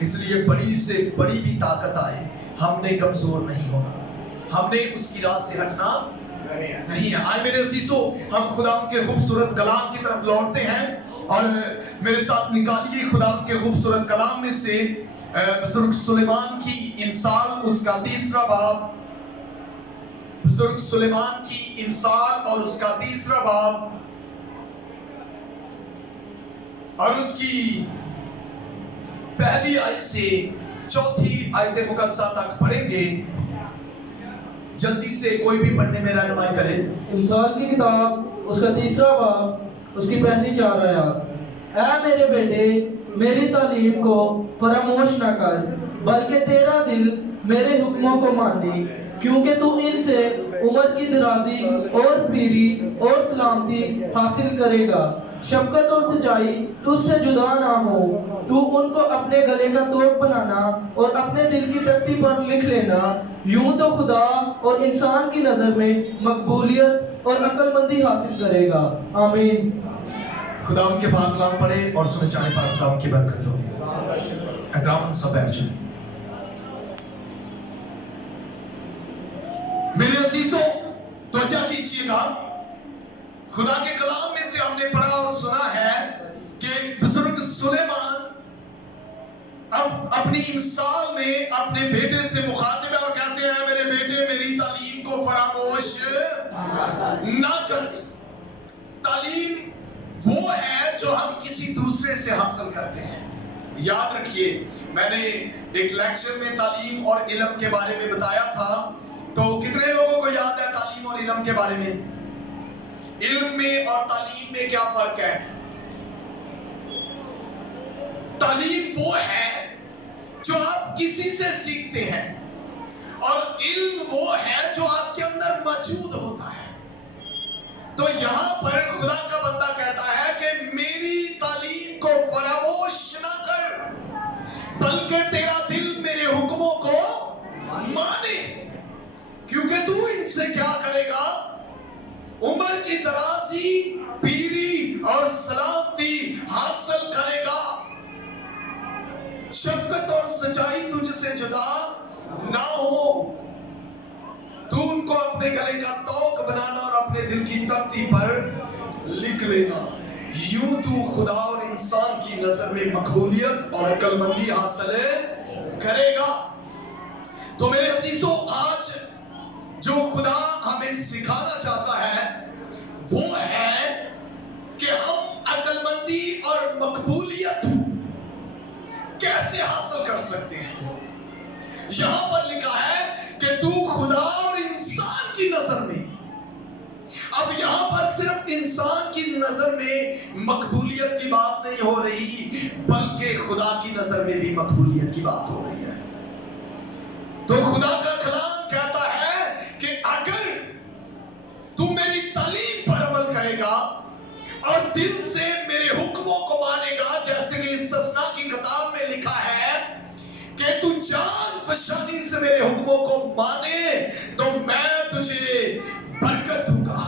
اس لیے بڑی سے بڑی بھی طاقت آئے ہم نے کمزور نہیں ہونا, ہم نے اس کی راہ سے ہٹنا نہیں ہے. آئے میرے عزیزو, ہم خدا کے خوبصورت کلام کی طرف لوٹتے ہیں اور میرے ساتھ نکالیے خدا کے خوبصورت کلام میں سے بزرگ سلیمان کی امثال اس کا 3 باب, بزرگ سلیمان کی امثال اور اس کا 3 باب اور اس کی پہلی آیت سے 4 آیت مقدسہ تک پڑھیں گے. جلدی سے کوئی بھی پڑھنے میں رہنمائی کرے. امثال کی کتاب اس کا 3 باب اس کی پہلی 4 آیات. اے میرے بیٹے, میری تعلیم کو فراموش نہ کر, بلکہ تیرا دل میرے حکموں کو مانے, کیونکہ تو ان سے عمر کی درازی اور پیری اور سلامتی حاصل کرے گا. شفقت اور سچائی تجھ سے جدا نہ ہو, تو ان کو اپنے گلے کا توق بنانا اور اپنے دل کی تختی پر لکھ لینا. یوں تو خدا اور انسان کی نظر میں مقبولیت اور عقل مندی حاصل کرے گا. آمین. خدا ان کے پاک کلام پڑھے اور سنے چاہیں پاک کلام کی برکت ہو. احترام سب بیٹھ جائیں. میرے عزیزوں توجہ کیجئے گا, خدا کے کلام میں سے ہم نے پڑھا اور سنا ہے کہ بزرگ سلیمان اب اپنی امثال میں اپنے بیٹے سے مخاطب ہے اور کہتے ہیں میرے بیٹے میری تعلیم کو فراموش نہ کر. تعلیم وہ ہے جو ہم کسی دوسرے سے حاصل کرتے ہیں. یاد رکھیے, میں نے ایک لیکچر میں تعلیم اور علم کے بارے میں بتایا تھا, تو کتنے لوگوں کو یاد ہے تعلیم اور علم کے بارے میں؟ علم میں اور تعلیم میں کیا فرق ہے؟ تعلیم وہ ہے جو آپ کسی سے سیکھتے ہیں, اور علم وہ ہے جو آپ کے اندر موجود ہوتا ہے. تو یہاں پر خدا کا بندہ کہتا ہے کہ میری تعلیم کو فراموش نہ کر, بلکہ تیرا دل میرے حکموں کو مانے, کیونکہ تو ان سے کیا کرے گا؟ عمر کی درازی, پیری اور سلامتی حاصل کرے گا. شفقت اور سچائی تجھ سے جدا نہ ہو, تو ان کو اپنے گلے کا توق بنانا اور اپنے دل کی تختی پر لکھ لینا. یوں تو خدا اور انسان کی نظر میں مقبولیت اور عقل مندی حاصل کرے گا. تو میرے عزیزوں, آج جو خدا ہمیں سکھانا چاہتا ہے وہ ہے کہ ہم عقل مندی اور مقبولیت کیسے حاصل کر سکتے ہیں. یہاں پر لکھا ہے کہ تو خدا اور انسان کی نظر میں, اب یہاں پر صرف انسان کی نظر میں مقبولیت کی بات نہیں ہو رہی, بلکہ خدا کی نظر میں بھی مقبولیت کی بات ہو رہی ہے. تو خدا کا کلام کہتا ہے کہ اگر تو میری تعلیم پر عمل کرے گا اور دل سے میرے حکموں کو مانے گا, جیسے کہ استثناء کی کتاب میں لکھا ہے کہ تو جان فشانی سے میرے حکموں کو مانے, تو میں تجھے برکت دوں گا,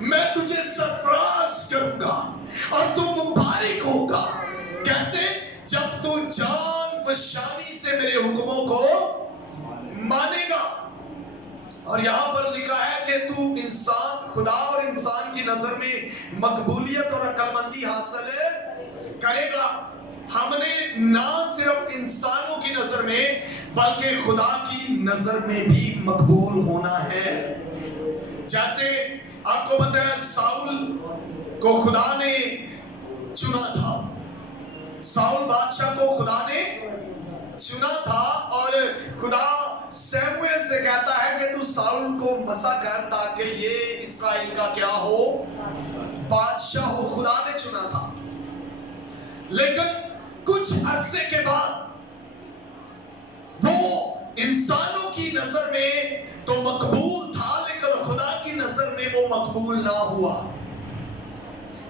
میں تجھے سرفراز کروں گا اور تو مبارک ہوگا. کیسے؟ جب تو جان فشانی سے میرے حکموں کو مانے گا. اور یہاں پر لکھا ہے کہ تو انسان, خدا اور انسان کی نظر میں مقبولیت اور عقل مندی حاصل کرے گا. ہم نے نہ صرف انسانوں کی نظر میں بلکہ خدا کی نظر میں بھی مقبول ہونا ہے. جیسے آپ کو پتہ ہے ساؤل کو خدا نے چنا تھا, ساؤل بادشاہ کو خدا نے چنا تھا, اور خدا سیموئیل سے کہتا ہے کہ تو ساؤل کو مسا کر تاکہ یہ اسرائیل کا کیا ہو, بادشاہ ہو. خدا نے چنا تھا, لیکن کچھ عرصے کے بعد وہ انسانوں کی نظر میں تو مقبول تھا, لیکن خدا کی نظر میں وہ مقبول نہ ہوا.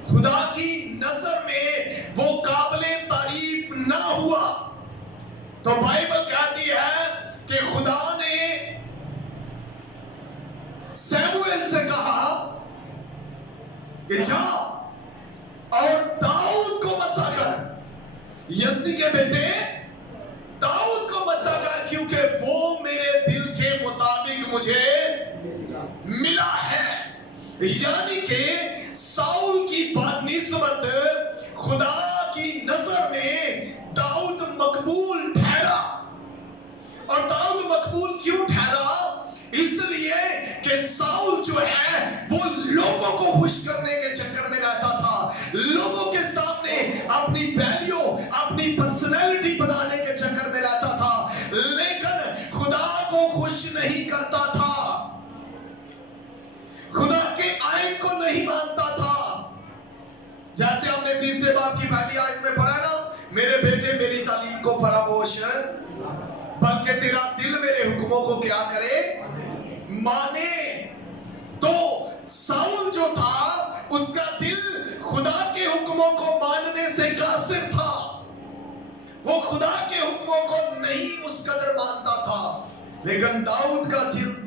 خدا کی نظر میں وہ قابل تعریف نہ ہوا. تو بائبل کہتی ہے کہ خدا نے سیموئیل سے کہا کہ جا اور داؤد کو مسا کر, یسی کے بیٹے यानी कि साउल की निस्बत खुदा की नजर में दाऊद मकबूल ठहरा। और दाऊद मकबूल क्यों ठहरा? इसलिए कि साउल जो है वो लोगों को खुश करने के चक्कर में रहता था, लोगों के सामने अपनी वैल्यू, अपनी पर्सनैलिटी बनाने के चक्कर में रहता था, लेकिन खुदा को खुश नहीं करता था, खुदा के आयन को नहीं मानता था। जैसे हमने तीसरे बाब की पहली आयत में पढ़ा ना, मेरे बेटे मेरी तालीम को फरामोश बल्कि तेरा दिल मेरे हुक्मों को क्या करे, माने। तो साउल जो था उसका दिल खुदा के हुक्मों को मानने से कासिर था, वो खुदा के हुक्मों को नहीं उस कदर मानता था। लेकिन दाऊद का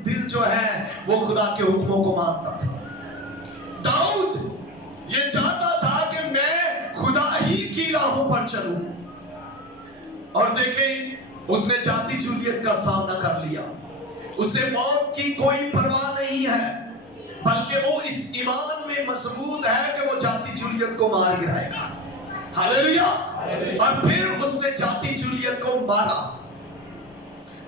दिल जो है वो खुदा के हुक्मों को मानता था। दाऊद ये चाहता था कि मैं खुदा ही की राहों पर चलूं। और देखें, उसने जाति जूलियत का सामना कर लिया, उसे मौत की कोई परवाह नहीं है, बल्कि वो इस ईमान में मजबूत है कि वो जाति जूलियत को मार गिराएगा। हालेलुया। और फिर उसने जाति जूलियत को मारा,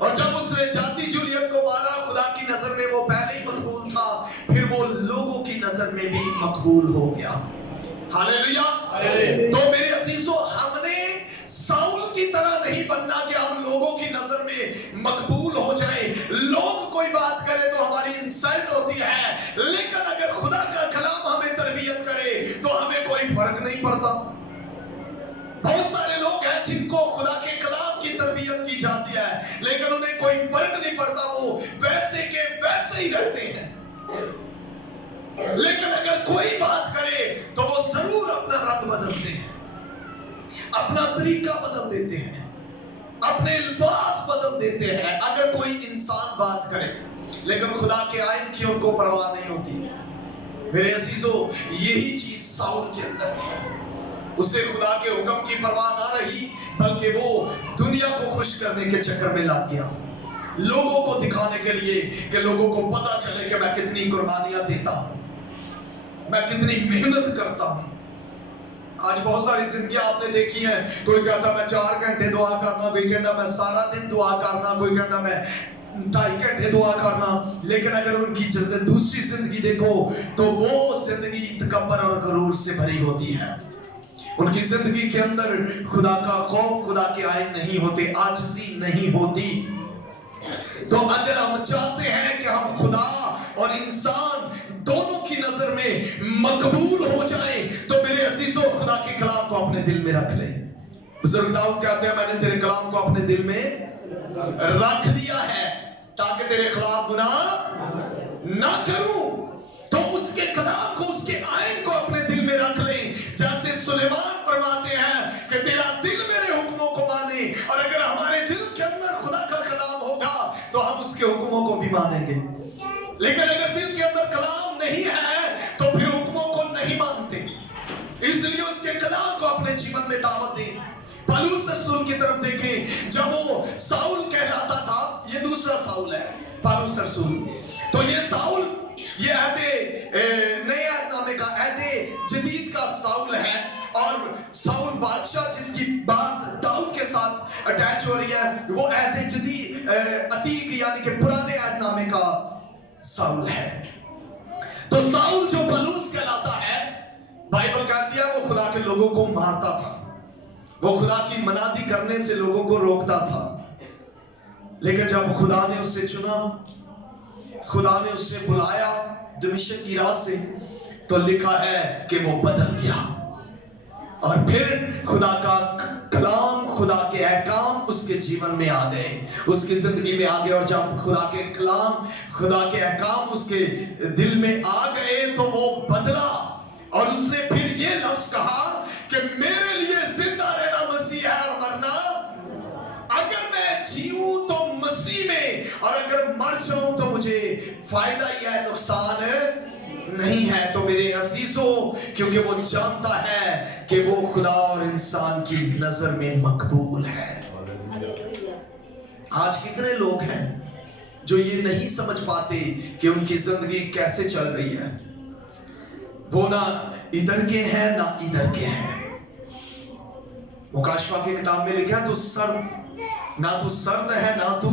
और जब उसने जाति जूलियत को मारा, खुदा की नजर में वो पहले ही मकबूल था, फिर वो लोगों की नजर में भी मकबूल हो गया। हालेलुया। तो मेरे अजीजों, हमने साउल की तरह नहीं बनना कि हम लोगों की नजर में मकबूल हो जाएं। लोग कोई बात करे तो हमारी इंसल्ट होती है, लेकिन अगर खुदा का कलाम हमें तरबियत करे तो हमें कोई फर्क नहीं पड़ता। बहुत सारे लोग हैं जिनको खुदा के कलाम की तरबियत की जाती है, लेकिन उन्हें कोई फर्क नहीं पड़ता, वो वैसे के वैसे ही रहते हैं। लेकिन अगर कोई बात करे तो वो जरूर अपना रंग बदलते हैं, अपना तरीका बदल देते हैं, अपने अल्फाज बदल देते हैं अगर कोई इंसान बात करे, लेकिन खुदा के आयन की उनको परवाह नहीं होती। मेरे अजीजों, यही चीज साउल के अंदर थी। उसे खुदा के हुक्म की परवाह ना रही, बल्कि वो दुनिया को खुश करने के चक्कर में लग गया, लोगों को दिखाने के लिए कि लोगों को पता चले कि मैं कितनी कुर्बानियां देता हूं, मैं कितनी मेहनत करता हूं। आज बहुत सारी जिंदगी आपने देखी है, कोई कहता मैं 4 घंटे दुआ करना, कोई कहता मैं सारा दिन दुआ करना, कोई कहता मैं 2.5 घंटे दुआ करना। लेकिन अगर उनकी दूसरी जिंदगी देखो तो वो जिंदगी तकब्बर और गरूर से भरी होती है। उनकी जिंदगी के अंदर खुदा का खौफ, खुदा के आयन नहीं होते, आजिज़ी नहीं होती। तो अगर हम चाहते हैं कि हम खुदा और इंसान दोनों की नजर में मकबूल हो जाएं, तो मेरे अजीजों, खुदा के कलाम को अपने दिल में रख लें। बुजुर्ग दाऊद कहते हैं, मैंने तेरे कलाम को अपने दिल में रख लिया है ताकि तेरे खिलाफ गुनाह ना करूं। तो उसके कलाम को, उसके आयन को अपने दिल में रख लें। जैसे सुलेमान फरमाते हैं कि तेरा दिल मेरे हुक्मों को माने, और अगर हमारे दिल के अंदर खुदा का कलाम होगा तो हम उसके हुक्मों को भी मानेंगे। लेकिन अगर दिल के अंदर कलाम नहीं है तो फिर हुक्मों को नहीं मानते। इसलिए उसके कलाम को अपने जीवन में दावत दें। पौलुस रसूल की तरफ देखें, जब वो साउल कहलाता था, ये दूसरा साउल है पौलुस रसूल। तो ये साउल, ये नए नामे का जदीद का साउल है, और साउल बादशाह जिसकी बात दाऊद के साथ अटैच हो रही है, वो जदीद अतीक यानी कि पुराने नामे का साउल है। तो साउल जो पौलुस कहलाता है, बाइबल कहती है वो खुदा के लोगों को मारता था, वो खुदा की मनादी करने से लोगों को रोकता था। लेकिन जब खुदा ने उससे चुना, खुदा ने उससे बुलाया दमिश्क की राह से, तो लिखा है कि वो बदल गया, और फिर खुदा का कलाम, खुदा के अहकाम उसके जीवन में आ गए, उसकी जिंदगी में आ गए। और जब खुदा के कलाम, खुदा के अहकाम उसके दिल में आ गए तो वो बदला, और उसने फिर ये लफ्ज कहा कि मेरे लिए जिंदा रहना मसीह है और मरना, अगर मैं जीऊं तो मसीह में, और अगर मर जाऊं तो मुझे फायदा ही है, नुकसान नहीं है। तो मेरे अजीजों, क्योंकि वो जानता है कि वो खुदा और इंसान की नजर में मकबूल है। आज कितने लोग हैं जो ये नहीं समझ पाते कि उनकी जिंदगी कैसे चल रही है। वो ना इधर के हैं ना इधर के हैं। मुकाशवा की किताब में लिखा है, तू सर्द, ना तू सर्द है ना तू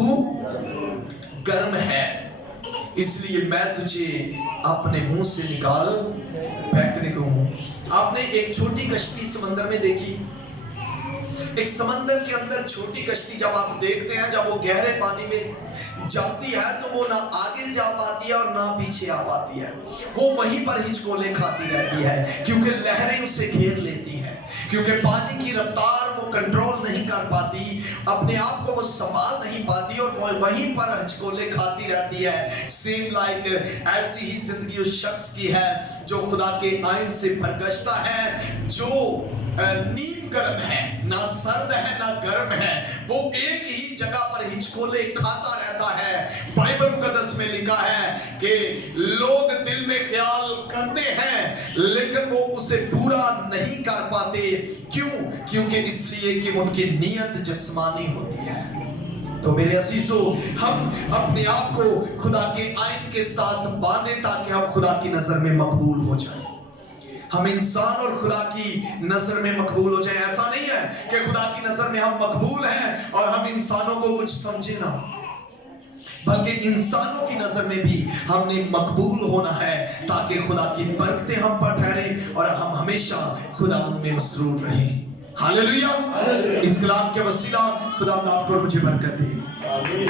गर्म है, इसलिए मैं तुझे अपने मुंह से निकाल फेंकने को हूं। आपने एक छोटी कश्ती समंदर में देखी? एक समंदर के अंदर छोटी कश्ती जब आप देखते हैं, जब वो गहरे पानी में जाती है तो वो ना आगे जा पाती है और ना पीछे आ पाती है। वो वहीं पर हिचकोले खाती रहती है, क्योंकि लहरें उसे घेर लेती हैं, क्योंकि पानी की रफ्तार वो कंट्रोल नहीं कर पाती, अपने आप को वो संभाल नहीं पाती और वो वहीं पर हिचकोले खाती रहती है। सेम लाइक ऐसी ही जिंदगी उस शख्स की है जो खुदा के आइन से बरगश्ता है, जो नीम गर्म है, ना सर्द है ना गर्म है, वो एक ही जगह पर हिचकोले खाता रहता है। बाइबल मुकद्दस में लिखा है कि लोग दिल में ख्याल करते हैं लेकिन वो उसे पूरा नहीं कर पाते। क्यों? क्योंकि इसलिए कि उनकी नीयत जिस्मानी होती है। तो मेरे अजीजों, हम अपने आप को खुदा के आइन के साथ बांधे ताकि हम खुदा की नजर में मकबूल हो जाए। हम इंसान और खुदा की नजर में मकबूल हो जाए। ऐसा नहीं है कि खुदा की नजर में हम मकबूल हैं और हम इंसानों को कुछ समझे ना, बल्कि इंसानों की नजर में भी हमने मकबूल होना है ताकि खुदा की बरकतें हम पर ठहरें और हम हमेशा खुदा में मसरूर रहें। हालेलुया। इस कलाम के वसीला खुदा आपको और मुझे बरकत दे।